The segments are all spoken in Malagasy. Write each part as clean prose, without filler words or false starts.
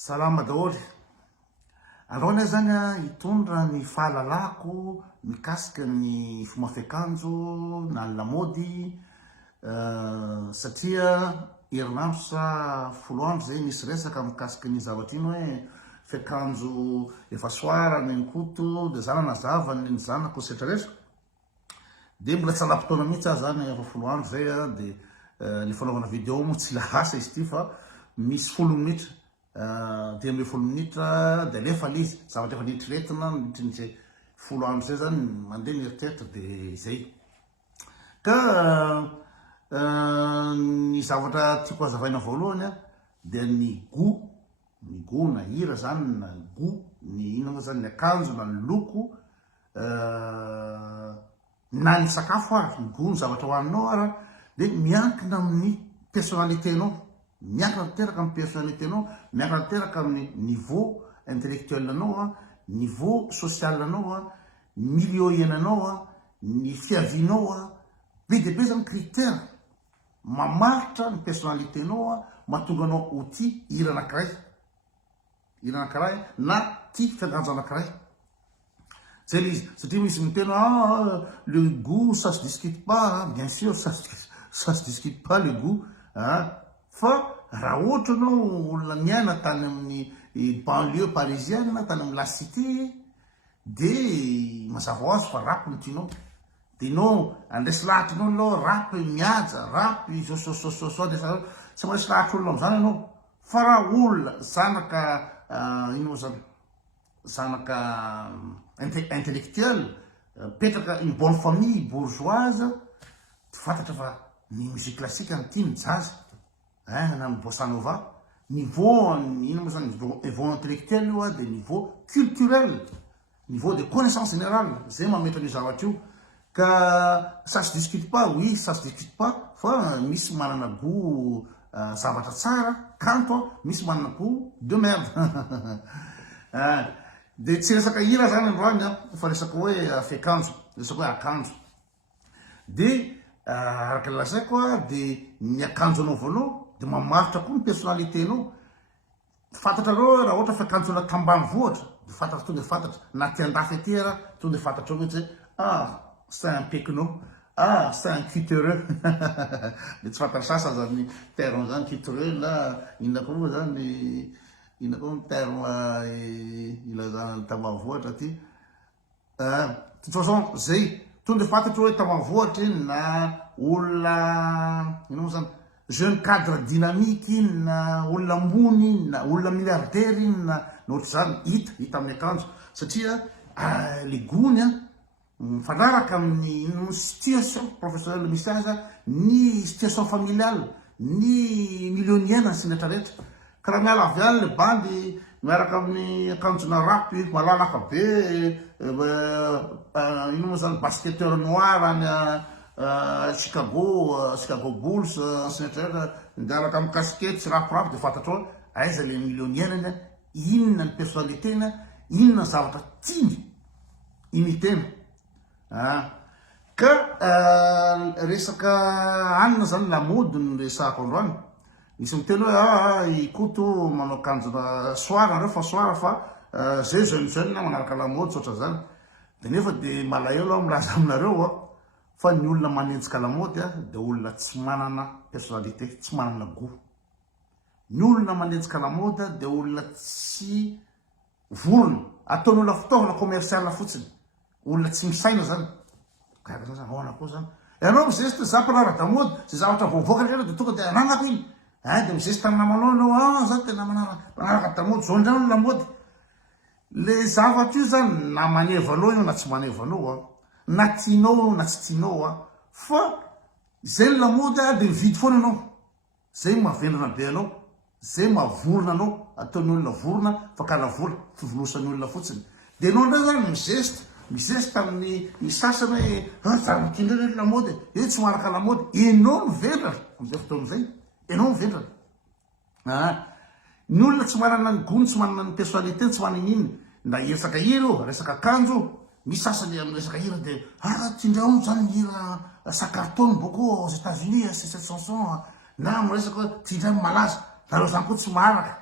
Salama daholy. Aloha zany hitondra ny fahalalako mikasika ny fomba fiakanjo na ny lamaody satria herinandro sa folo andro zay misy resaka mikasika ny zavatra iny hoe fiakanjo efa soara ny koto dia zany nazava ny zanako setraretra dia mbola tsy anam-potoana mihitsy aho zany efa folo andro zay dia ny fanaovana video moa tsy lahasa izy ty fa misy 10 minitra dia amin'ny 10 minitra dia alefa izy zavatra efa nitretina nitrinitry 10 andro zay zany mandeha nieritreritry dia zay ka ny zavatra tiako hazavaina voalohany dia ny go na hira zany na go ny inona zany ny akanjo na ny loko na ny sakafo ary ny go ny zavatra hoaninao ary dia miankina amin'ny personnaliténao miankina teraka amin'ny personnaliténao miankina teraka amin'ny niveau intellectuel anao niveau social anao milieu iainanao ny fiavinao be dia be zany critère mamaritra ny personnaliténao mahatonga anao ho tia hira anankiray na tia fiakanjo anankiray zay le izy satria misy mitena le goût ça se discute pas bien sûr ça se discute pas le goût fa raha ohatra anao olona miaina tany amin'ny banlieue parisienne tany amin'ny la cité dia mazava ho azy fa rapy ny tianao dia anao andresy lahatra anao aloha rapy mihaja rapy sososososo dia tsy manisy lahatra olona am'izany anao fa raha olona zanaka ino zany zanaka intellectuel petraka une bonne famille bourgeoise fantatra fa ny musique classique ny tia ny jazz na ny bossa nova niveau ino moa zany niveau intellectuel io dia niveau culturel niveau de connaissance générale zay mametra ny zavatra io ka ça se discute pas oui ça se discute pas fa misy manana goût zavatra tsara kanto misy manana goût de merde dia tsy resaka hira zany androany fa resaka hoe fiakanjo resaka hoe akanjo dia araka lazaiko dia ny akanjo anao voaloha dia mamaritra koa ny personnaliténao fantatrareo raha ohatra fiakanjo na tambany vohatra dia fantatra tonga fantatra na tiandafy aty raha tonga fantatra mihitsy c'est un péquenot c'est un cutereux dia tsy fantatra sasa zany terme zany cutereux na inona koa moa zany inona koa ny terme ilazana ny tambany vohatra aty de toute façon zay tonga fantatra hoe tambany vohatra iny na olona ino moa zany jeune cadre dynamique iny na olona ambony iny na olona milliardaire iny na ohatra zany hita amin'ny akanjo satria le gony mifanaraka amin'ny situation professionnelle misy azy ny situation familiale ny milioniena sy netrarehetra ka raha miala avy any le bandy miaraka amin'ny akanjona rapy malalaka be ino moa zany basketteur noir any Chicago Bulls sy netrarehetra miaraka amin'ny casquette sy rapirapy dia fantatra hoe aiza le milioniena inona ny personnaliténa inona zavatra tiany imitena ka resaka anina zany lamody ny resako androany misy miteny hoe ikoto manao akanjona soara nareo fa soara fa zay jeune na manaraka lamody sotra zany dia nefa dia malahelo milaza aminareo fa ny olona manenjika lamody dia olona tsy manana personnalité tsy manana goût ny olona manenjika lamody dia olona tsy vorona ataon'olona fitaovana commercial fotsiny olona tsy misaina zany ahoana koa zany ianao mizesty zampanara-damody zay zavatra voavoaka rehetra dia tonga dia ananako iny dia mizesty tamin'ny namanao anao zany tena manaraka-damody zao ndrano lamody le zavatra io zany na maneva anao io na tsy maneva anao na tianao na tsy tianao fa zay ny lamody dia mividy foana anao zay mahavendrana be anao zay mahavorona anao ataon'ny olona vorona fa kalavola fivolosany olona fotsiny dia anao ndray zany mizesty tamin'ny misasany hoe zamitindreny lamody io tsy maraka lamody enao mivendrana am'zay fotoan'izay enao mivendrana ny olona tsy manana ny gony tsy manana ny personnalité tsy manana inona na resaka hira io resaka akanjo misy sasany amin'ny resaka hira dia tindraony zany hira sakartony boko aux États-Unis cette chanson na miresaka tindray malaza nareo zany koa tsy maraka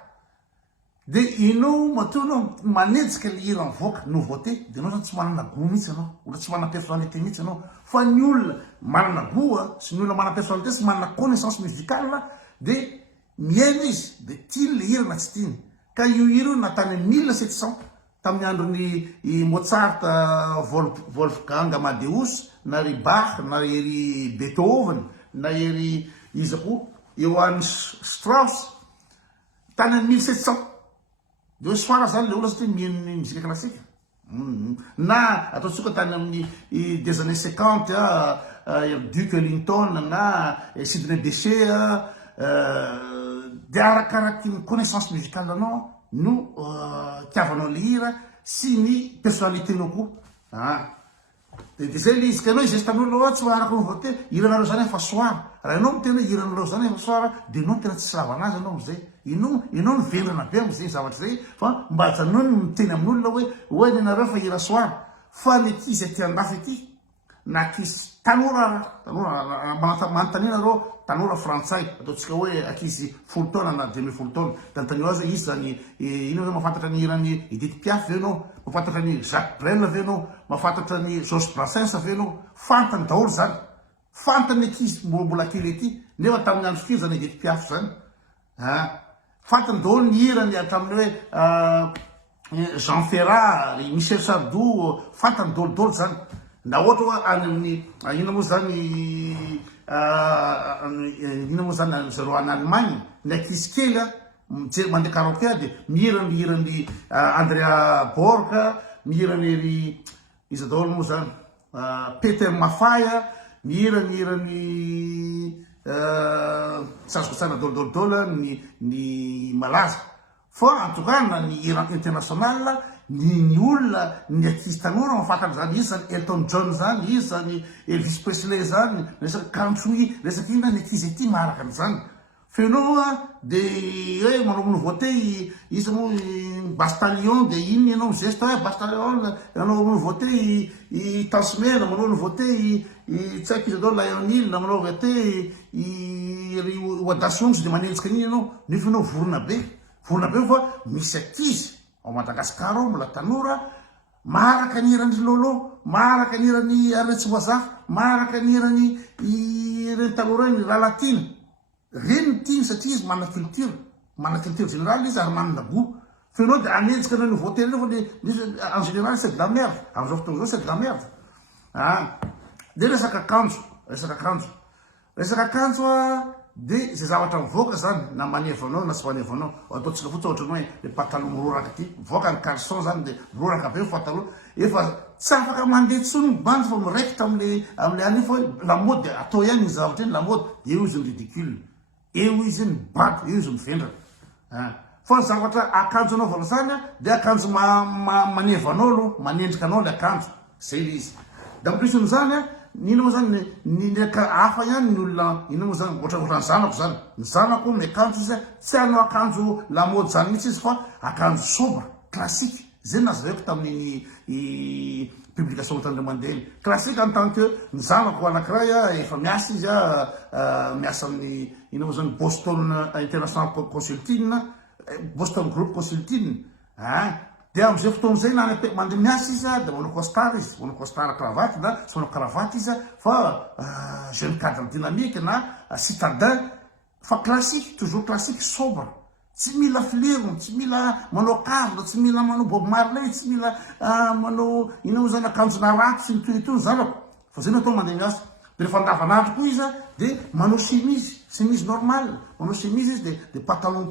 de inao matoanao manetsika le hira mivoaka nouveauté de anao zany tsy manana go mihitsy anao olo tsy manana personnalité mihitsy anao fa ny olona manana goa sy ny olona manana personnalité sy manana connaissance musicale de miaina izy de tiany le hira na tsy tiany ka io hira io natany 1700 tamin'ny androny Mozart, Wolfgang Amadeus na ry Bach na ry Beethoven na ry izy koa Johann Strauss tany amin'ny 1700 de soara zany le olona satria mihaino muzika klasika na ataontsika tany amin'ny des années 50 Duke Ellington na Sidney Bechet de arakaraky ny connaissance musicale anao no tiavanao le hira sy ny personnalité-nao koa de zay le izy ka anao izy tan'olona tsy maharaka nouveauté hiranareo zany efa soara raha ianao mitena hiranareo zany efa soara de anao tena tsy sava anazy anao am'izay inao nivendrana be am'izay zavatra zay fa mba janao no miteny amin'olona hoe ny anareo fa hira soara fa ny ankizy aty andafy aty na ankizy tanora manontaniana areo tanora frantsay ataontsika hoe ankizy folo taona na demi folo taona da notaniao azy izy zany ino zany mahafantatra ny hirany Edith Piaf ve anao mahafantatra ny Jacques Brel ve anao mahafantatra ny Georges Brassens ve anao fantany daholo zany fantany ankizy mbola kely aty nefa tamin'ny andro firy zany Edith Piaf zany fantany daholo ny hirany hatramin'ny hoe Jean Ferrat, Michel Sardou fantany daholodaholo zany na ohatra hoe any amin'ny ino moa zany ino moa zany zareo any Allemagne ny ankizy kely mijery mandeha karaoké de mihirany Andrea Borg mihirany ry izy daholo moa zany Peter Maffay mihirany sazoko tsara daholodaholo ny malaza fa en tout cas na ny hira international ny olona ny ankizy tanora mafantatra zany izy zany Elton John zany izy zany Elvis Presley zany resaky country resaky ina ny ankizy aty maharaka an'izany fenao de hoe manao nouveauté izy moa Bastalion de iny ianao geste hoe Bastalion manao nouveauté i Tansmer manao nouveauté tsy haiko izy atao Lion Hill na manao nouveauté ry Wadason de manenjika iny ianao nefa ianao vorona be fa misy ankizy ao Madagasikara ao mbola tanora maharaka ny hirany Lolo maharaka ny hirany Aretsivazafy maharaka ny hirany reny tanora ny Ralatiny reny ny tiany satria izy manana culture générale izy ary manana goût fenao de anenjika na nouveauté refa en général c'est de la merde am'izao fotoana zao c'est de la merde de resaka akanjo de zay zavatra mivoaka zany na manevanao na tsy manevanao ataontsika fotsy ohatra hoe le pataloha miroraka ty mivoaka ny caleçon zany de miroraka be pataloha efa tsy afaka mandeha tsony mibanjo fa miraikitra amle any fa hoe la mode de atao ihany ny zavatra iny la mode de eo izy ny ridicule eo izy ny bady eo izy mivendrana fa ny zavatra akanjo anaovana zany de akanjo manevanao aloha manendrika anao le akanjo zay le izy da miprisony zany ino moa zany nyreka hafa ihany ny olona ino moa zany ohatrany zanako zany ny zanako miakanjo izy tsy hanao akanjo la mode zany mihitsy izy fa akanjo sobre classique zay nazaveko tamin'ny publication tandre mandeha classique en tant que ny zanako anankiray efa miasa izy miasa amin'ny ino moa zany Boston International Consulting Boston Group Consulting de am'izay fotoana zay na mandeha miasa izy de manao costard cravaty na tsy manao cravaty izy fa jeune cadre dynamique na citadin fa classique toujours classique sobre tsy mila filero tsy mila manao cadre tsy mila manao Bob Marley tsy mila manao ino zany akanjona rato sy nytoytoy zanako fa zay no atao mandeha miasa de rehefa andavanandro koa izy de manao chemise normale manao chemise izy de pantalon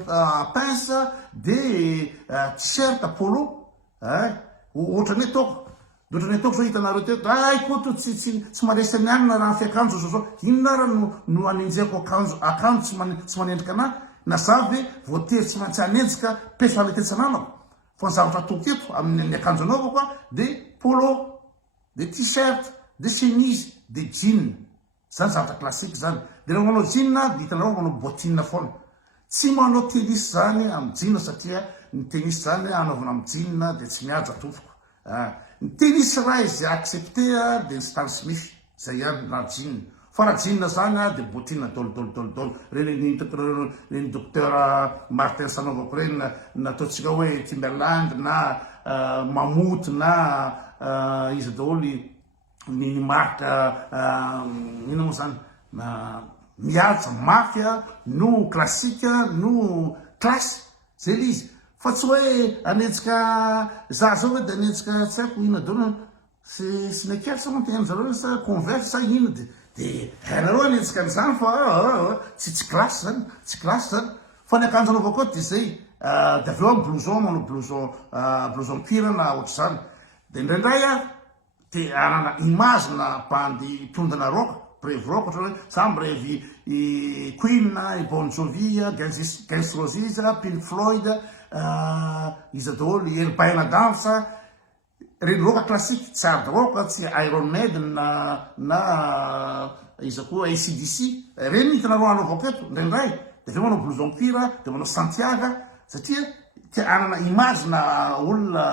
pince de t-shirt polo ohatrany ataoko zao hitanareo teto koto tsy maresy ny anina raha fiakanjo zao inona raha no anenjeko akanjo tsy manendrika anahy na zavy voatery tsy maintsy anenjika personnalité tsananako fa ny zavatra atoko eto amin'ny akanjo anaovako de polo de t-shirt de chemise de jean zany zavatra classique zany de raha manao jean de hitanareo manao bottine foana tsy manao tennis zany amin'ny jean satria ny tennis zany anaovana amin'ny jean de tsy mihaja atofoko ny tennis raha izy accepté de ny Stan Smith zay ihany na jean fa raha jeans zany a de bottine dolo reny docteur Martin Sanogo reny nataontsika hoe Timberland na Mammouth na izy daholo ny marque ino moa zany mihaja mafia no classique no classe zay le izy fa tsy hoe anetsika za zao hoe de anetsika tsy haiko ina daholo sy nakersa moa tegna zareo sa converse sa ina de nareo anetsika an'izany fa tsy classe zany tsy classe zany fa ny akanjo anaovako koa de zay de aveo am blouson manao blouson cuir na ohatry zany de indraindray a de anana image na bandy mpondana rock brave rock ohatra hoe samby revy Queen i Bon Jovi Guns Roses Pink Floyd izy daholo Airplane Dance reny rock classique tsy hard rock tsy Iron Maiden na izy koa AC/DC reny hitanareo anaovako eto indraindray de aveo manao blouson cuir de manao Santiago satria tia anana image na olona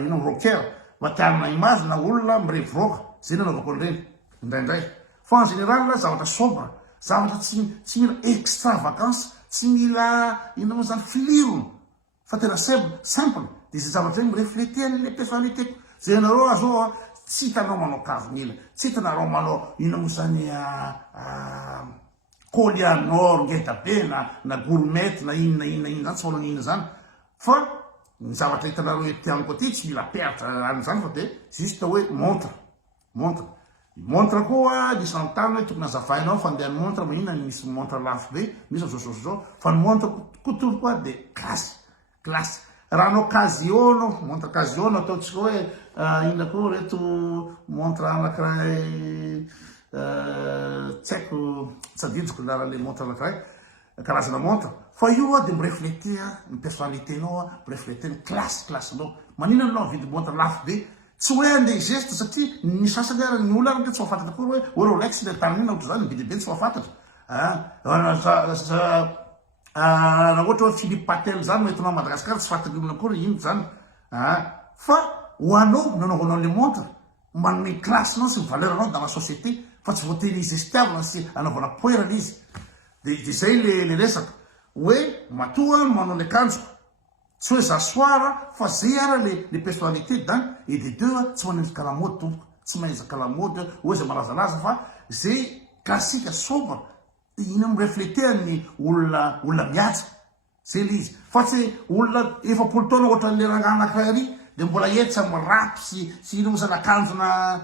ino rocker va tia anana image na olona mirevy rock zay nanaovako an'ireny indraindray fa en général zavatra sobre zavatra tsy mila extravagance tsy mila ino moa zany filirony fa tena simple de zay zavatra regny mireflete an'le personnalitéko zay anareo azao tsy hitanao manao kavomila tsy hitanareo manao ino moa zany Colianor ngeda be na gourmet na inona zany tsy manao ina zany fa ny zavatra hitanareo etianiko aty tsy mila peratra an'izany fa de juste hoe montre koa nisy anontany hoe tokony azavainao fandeha ny montre mahina misy montre lafo be misy zao fa ny montre kotovo koa de classe raha anao Casio anao montre Casio no ataontsika hoe inona koa reto montre anankiray tsy haiko tsy adidiko larale montre anankiray karazana montre fa io de mireflete ny personnaliténao mireflete ny classenao manina anao vidy montre lafo be tsy hoe andeha geste satria ny sasany ara ny olona ary tsy mafantatra koa hoe Rolex le tanina ohatra zany bidebe tsy mafantatra na ohatra hoe Philippe Patel zany oentinao Madagasikara tsy fantatra olona koa ino zany fa ho anao nanaovanao le montre manome classenao sy valeuranao dans la société fa tsy voatery gestiavana sy anaovana poerana izy de zay le resaka hoe matoa manao le akanjoko tsy hoe zasoara fa zay ara le personnalité dan et de deux tsy manenjaka la mode tompoko tsy manenjaka la mode hoe zay malazalaza fa zay classique sobre ina mirefleteany olona mihaja zay le izy fa tsy olona efapolo taona ohatra le ranga anankiray ary de mbola etsy amy rap sy ino moa zany akanjona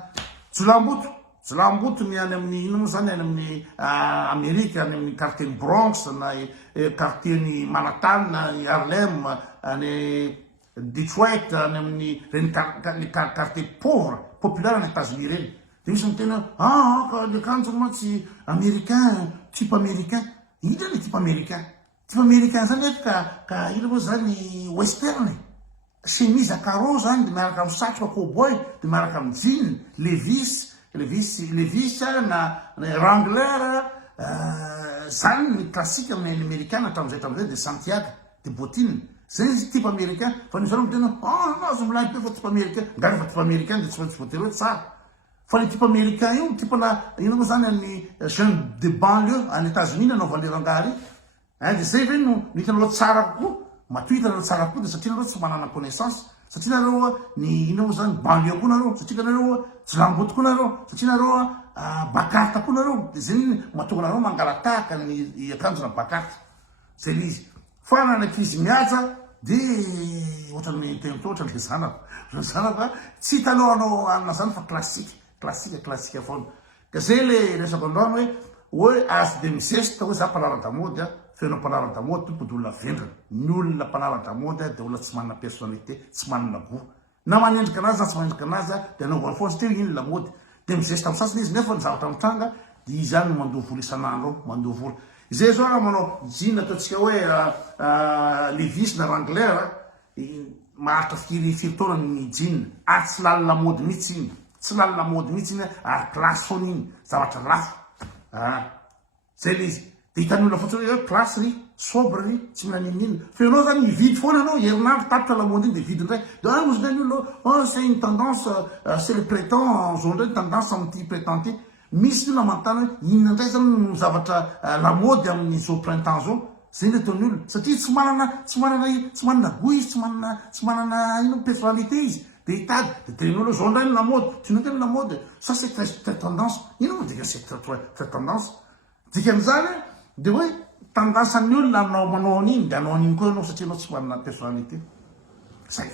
jolamboto ny any amin'ny ino moa zany any amin'ny Amerika any amin'ny quartier ny Bronx na quartier ny Manhattan na Harlem any Detroit any amin'ny reny quartier pauvre populaire any États-Unis reny de misy mitena ka le akanjo matsy américain type américain ina le type américain zany ety ka ino moa zany western chemise à carreaux zany de miaraka amy satroka cowboy de miaraka amy jean Levis na Wrangler zany ny classique amin'ny américain hatramizay de Santiago de bottine zay type américain fa ny zany mitena azo milany pe fa type américain ngary fa type américain de tsy voatery hoe tsara fa le type américain io type na ino moa zany amin'ny jeune de banlieue any États-Unis nanaova le rangary de zay reny no hitanareo tsara kokoa matoa hitanareo tsara kokoa de satria nareo tsy manana connaissance satria nareo ny ino moa zany banlieue koa nareo satria nareo jilamboto koa nareo satria nareo bakarte koa nareo de zay mahatonga nareo mangalatahaka ny akanjona bakarte zay le izy fa nanankizy mihaja de ohatrany tenito ohatrany le zanaka tsy hitanao anao anina zany fa classique foana ka zay le resako androany hoe azo de mizesta hoe za mpalara-damody fenao mpalara-damody tompody olona vendrana ny olona mpalara-damody de olona tsy manana personnalité tsy manana go na manendrika anazy na tsy manendrika anazy de anaovana foana satria ino lamody de mizesta amy sasany izy nefa ny zavatra mitranga de izy zany no mandoha vola isan'andro mandoha vola zay zao raha manao jean ataontsika hoe Levis na Wrangler maharitra firy taona ny jean tsy lally lamody mihitsy iny tsy lally lamody mihitsy iny ary classe foana iny zavatra lafo zay le izy de hitan'ny olona fotsiny hoe classe ry sobre ry tsy mila ninina fa ianao zany mividy foana anao herinandro tapitra lamody iny de vidy ndray de ozy ndray ny olona c'est une tendance c'est le prétend zao ndray tendance amty prétend ty misy olona manontany hoe inona indray zany no zavatra lamody amin'izao printemps zao zay le ataony olona satria tsy manana goût izy tsy manana ino personnalité izy de hitady de tenolo zao ndray ny lamody tsy no tena lamody ça c'est très tendance ino mo dika c'est très tendance dikan'izany de hoe tendansan'ny olona manao an'iny de anao an'iny koa anao satria anao tsy manana personnalité zay